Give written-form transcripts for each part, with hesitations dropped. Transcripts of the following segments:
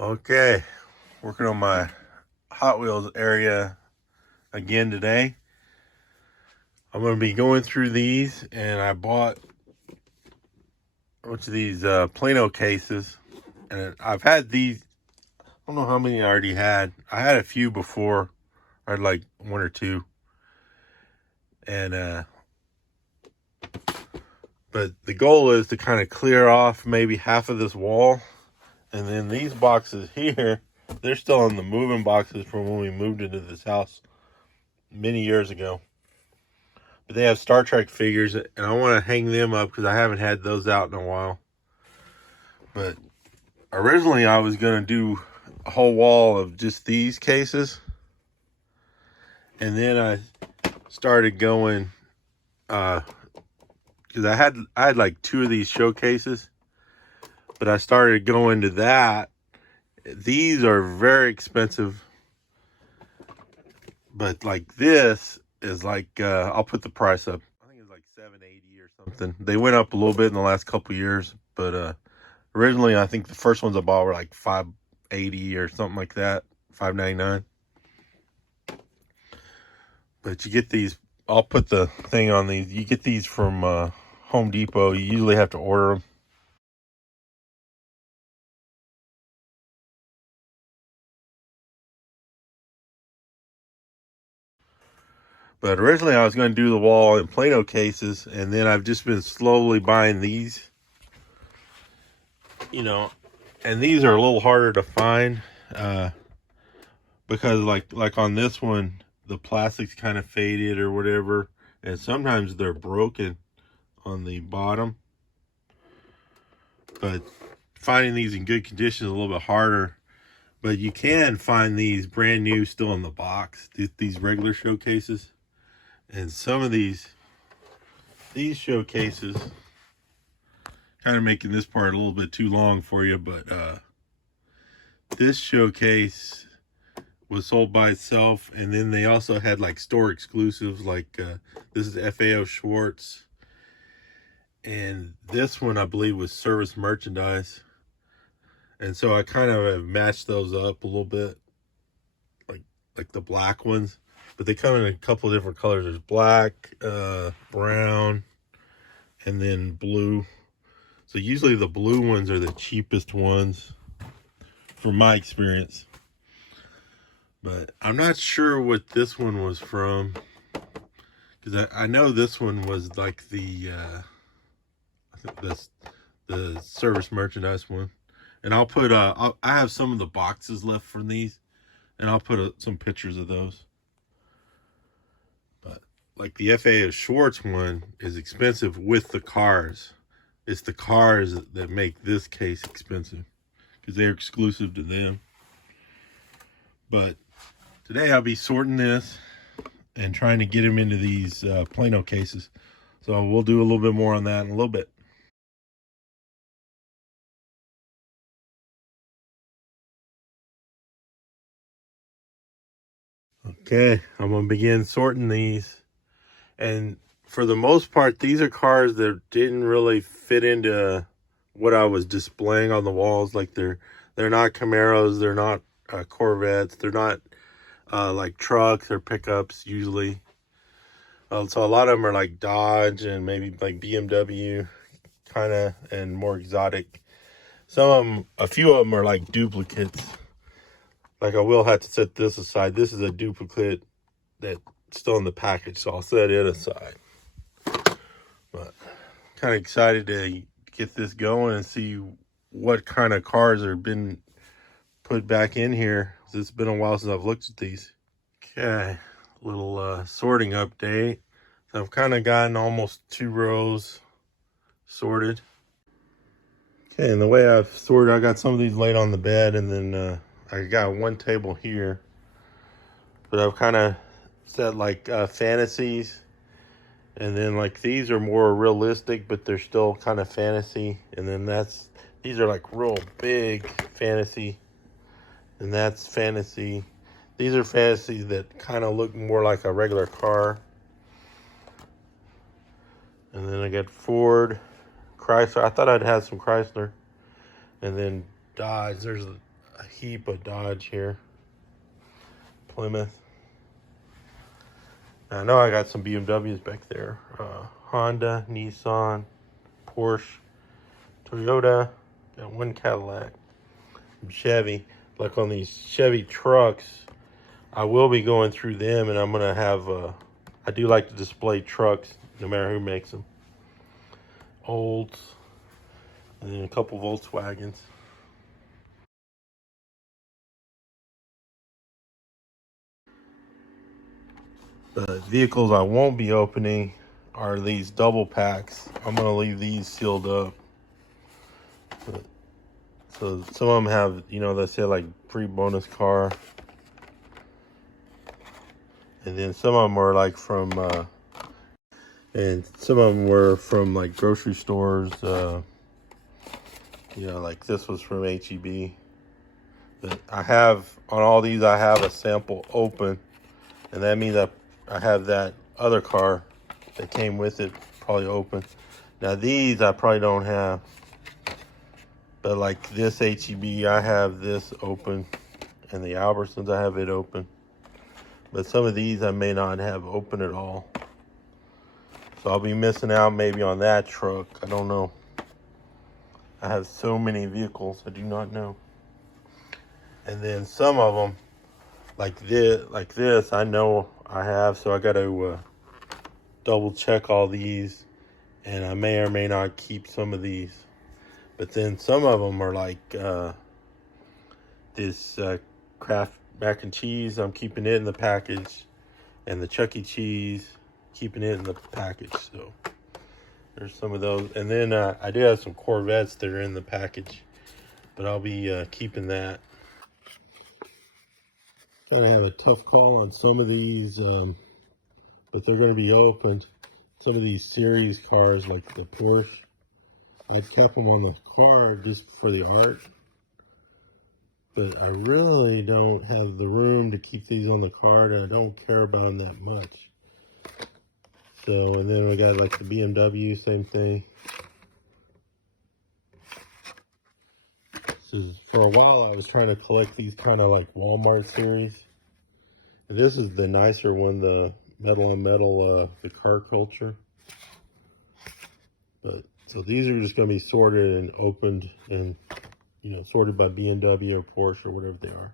Okay, working on my Hot Wheels area again today. I'm going to be going through these, and I bought a bunch of these Plano cases, and I've had these. I don't know how many I already had. I had a few before. I had like one or two, and but the goal is to kind of clear off maybe half of this wall, and then these boxes here, they're still in the moving boxes from when we moved into this house many years ago. But they have Star Trek figures, and I want to hang them up because I haven't had those out in a while. But originally I was going to do a whole wall of just these cases. And then I started going, because I had like two of these showcases. But I started going to that. These are very expensive. But like this is like, I'll put the price up. I think it's like $780 or something. They went up a little bit in the last couple years, but originally I think the first ones I bought were like $580 or something like that, $599. But you get these. I'll put the thing on these. You get these from Home Depot. You usually have to order them. But originally I was going to do the wall in Plano cases, and then I've just been slowly buying these. And these are a little harder to find because like on this one, the plastic's kind of faded or whatever, and sometimes they're broken on the bottom. But finding these in good condition is a little bit harder. But you can find these brand new still in the box, these regular showcases. And some of these showcases, kind of making this part a little bit too long for you, but this showcase was sold by itself, and then they also had like store exclusives, like this is FAO Schwartz, and this one I believe was service merchandise. And so I kind of have matched those up a little bit, like the black ones, but they come in a couple of different colors. There's black, brown, and then blue. So usually the blue ones are the cheapest ones from my experience. But I'm not sure what this one was from, because I know this one was like I think that's the service merchandise one. And I'll put I have some of the boxes left from these, and I'll put some pictures of those. But like the FAO Schwartz one is expensive with the cars. It's the cars that make this case expensive because they're exclusive to them. But today I'll be sorting this and trying to get them into these Plano cases. So we'll do a little bit more on that in a little bit. Okay, I'm going to begin sorting these. And for the most part, these are cars that didn't really fit into what I was displaying on the walls. Like they're not Camaros, they're not Corvettes, they're not like trucks or pickups usually. So a lot of them are like Dodge and maybe like BMW kind of, and more exotic. Some of them, a few of them are like duplicates. Like I will have to set this aside. This is a duplicate that's still in the package, so I'll set it aside. But kind of excited to get this going and see what kind of cars have been put back in here. It's been a while since I've looked at these. Okay, little sorting update. So I've kind of gotten almost 2 rows sorted. Okay, and the way I've sorted, I got some of these laid on the bed, and then I got one table here. But I've kind of set like fantasies, and then like these are more realistic, but they're still kind of fantasy. And then these are like real big fantasy, and that's fantasy. These are fantasies that kind of look more like a regular car. And then I got Ford, Chrysler. I thought I'd have some Chrysler. And then Dodge. There's a heap of Dodge here. Plymouth. I know I got some BMWs back there. Honda, Nissan, Porsche, Toyota. Got one Cadillac. Chevy. Like on these Chevy trucks, I will be going through them, and I'm gonna have. I do like to display trucks, no matter who makes them. Olds, and then a couple Volkswagens. The vehicles I won't be opening are these double packs. I'm gonna leave these sealed up. So some of them have, you know, they say like free bonus car. And then some of them are like from, and some of them were from like grocery stores. You know, like this was from HEB. But I have, on all these, I have a sample open. And that means I have that other car that came with it probably open. Now these I probably don't have. But like this HEB, I have this open. And the Albertsons, I have it open. But some of these I may not have open at all. So I'll be missing out maybe on that truck. I don't know. I have so many vehicles, I do not know. And then some of them, like this, I know I have, so I got to double check all these, and I may or may not keep some of these. But then some of them are like this Kraft mac and cheese. I'm keeping it in the package, and the Chuck E. Cheese, keeping it in the package. So there's some of those, and then I do have some Corvettes that are in the package, but I'll be keeping that. Kind of have a tough call on some of these, but they're going to be opened. Some of these series cars, like the Porsche, I've kept them on the car just for the art, but I really don't have the room to keep these on the card, and I don't care about them that much. So, and then we got like the BMW, same thing. For a while, I was trying to collect these kind of like Walmart series. And this is the nicer one, the metal on metal, the car culture. But so these are just going to be sorted and opened and, you know, sorted by BMW or Porsche or whatever they are.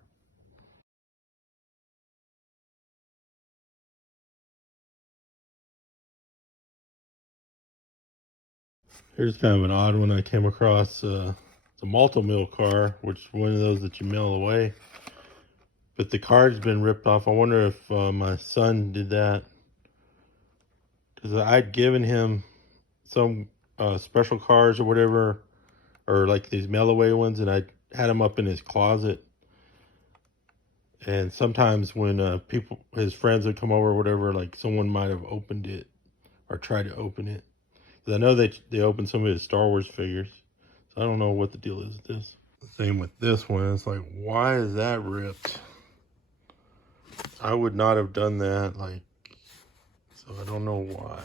Here's kind of an odd one I came across. It's a multi-mill car, which is one of those that you mail away. But the card's been ripped off. I wonder if my son did that. Because I'd given him some special cars or whatever, or like these mail away ones, and I had them up in his closet. And sometimes when people, his friends would come over or whatever, like someone might have opened it or tried to open it. Because I know they opened some of his Star Wars figures. So I don't know what the deal is with this. Same with this one. It's like, why is that ripped? I would not have done that. Like, so I don't know why.